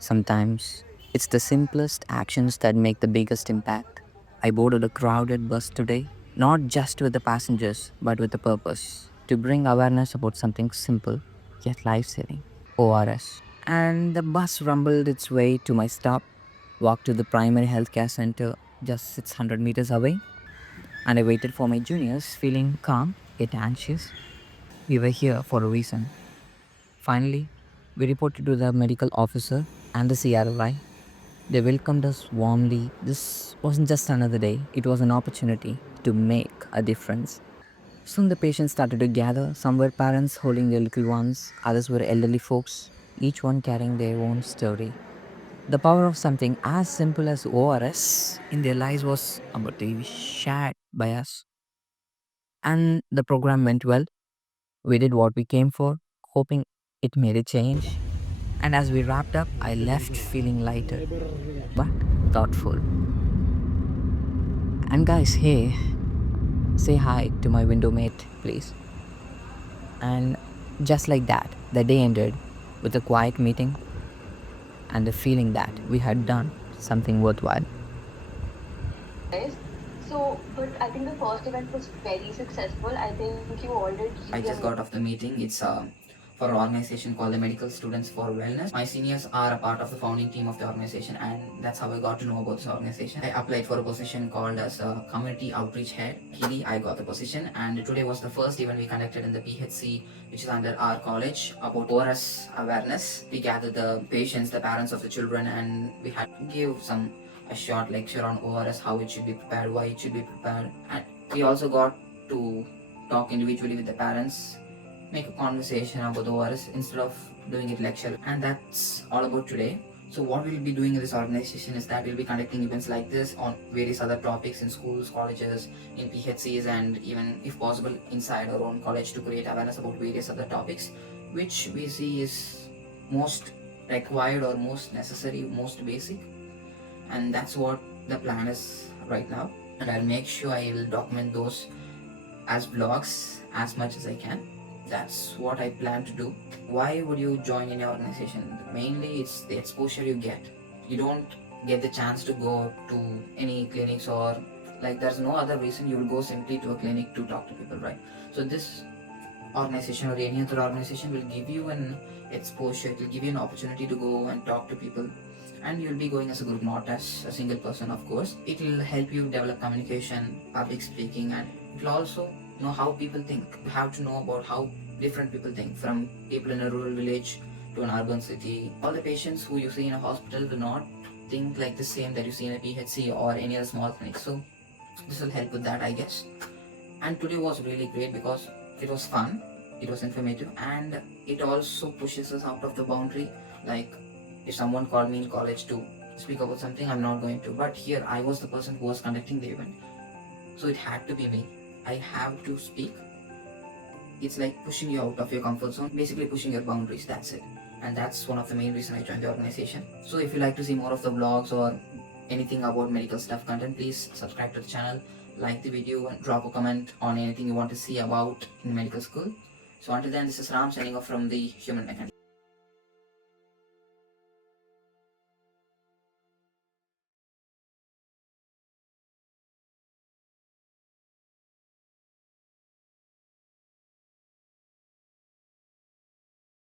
Sometimes it's the simplest actions that make the biggest impact. I boarded a crowded bus today, not just with the passengers, but with a purpose to bring awareness about something simple yet life saving ORS. And the bus rumbled its way to my stop, walked to the primary healthcare center just 600 meters away, and I waited for my juniors, feeling calm yet anxious. We were here for a reason. Finally, we reported to the medical officer and the CRLI. They welcomed us warmly. This wasn't just another day, it was an opportunity to make a difference. Soon the patients started to gather. Some were parents holding their little ones, others were elderly folks, each one carrying their own story. The power of something as simple as ORS in their lives was about to be shared by us. And the program went well. We did what we came for, hoping it made a change. And as we wrapped up, I left feeling lighter but thoughtful. And guys, hey, say hi to my window mate, please. And just like that, the day ended with a quiet meeting and the feeling that we had done something worthwhile. Guys. So, but I think the first event was very successful. I think you all did I really just got off the meeting. It's for an organization called the Medical Students for Wellness. My seniors are a part of the founding team of the organization, and that's how I got to know about this organization. I applied for a position called as a community outreach head. Luckily, I got the position, and today was the first event we conducted in the PHC, which is under our college, about ORS awareness. We gathered the patients, the parents of the children, and we had to give a short lecture on ORS, how it should be prepared, why it should be prepared, and we also got to talk individually with the parents, make a conversation about the ORS instead of doing it lecture. And that's all about today. So what we'll be doing in this organization is that we'll be conducting events like this on various other topics in schools, colleges, in PHCs, and even if possible inside our own college to create awareness about various other topics which we see is most required or most necessary, most basic. And that's what the plan is right now. And I'll make sure I will document those as vlogs as much as I can. That's what I plan to do. Why would you join any organization? Mainly, it's the exposure you get. You don't get the chance to go to any clinics, or like there's no other reason you will go simply to a clinic to talk to people, right? So this organization or any other organization will give you an exposure. It will give you an opportunity to go and talk to people, and you'll be going as a group, not as a single person, of course. It will help you develop communication, public speaking, and it will also know how people think. You have to know about how different people think, from people in a rural village to an urban city. All the patients who you see in a hospital will not think like the same that you see in a PHC or any other small clinic. So this will help with that, I guess. And today was really great because it was fun, it was informative, and it also pushes us out of the boundary. Like, if someone called me in college to speak about something, I'm not going to. But here, I was the person who was conducting the event, so it had to be me. I have to speak. It's like pushing you out of your comfort zone, basically pushing your boundaries. That's it. And that's one of the main reasons I joined the organization. So if you like to see more of the vlogs or anything about medical stuff content, please subscribe to the channel, like the video, and drop a comment on anything you want to see about in medical school. So until then, this is Ram signing off from the Human Mechanics.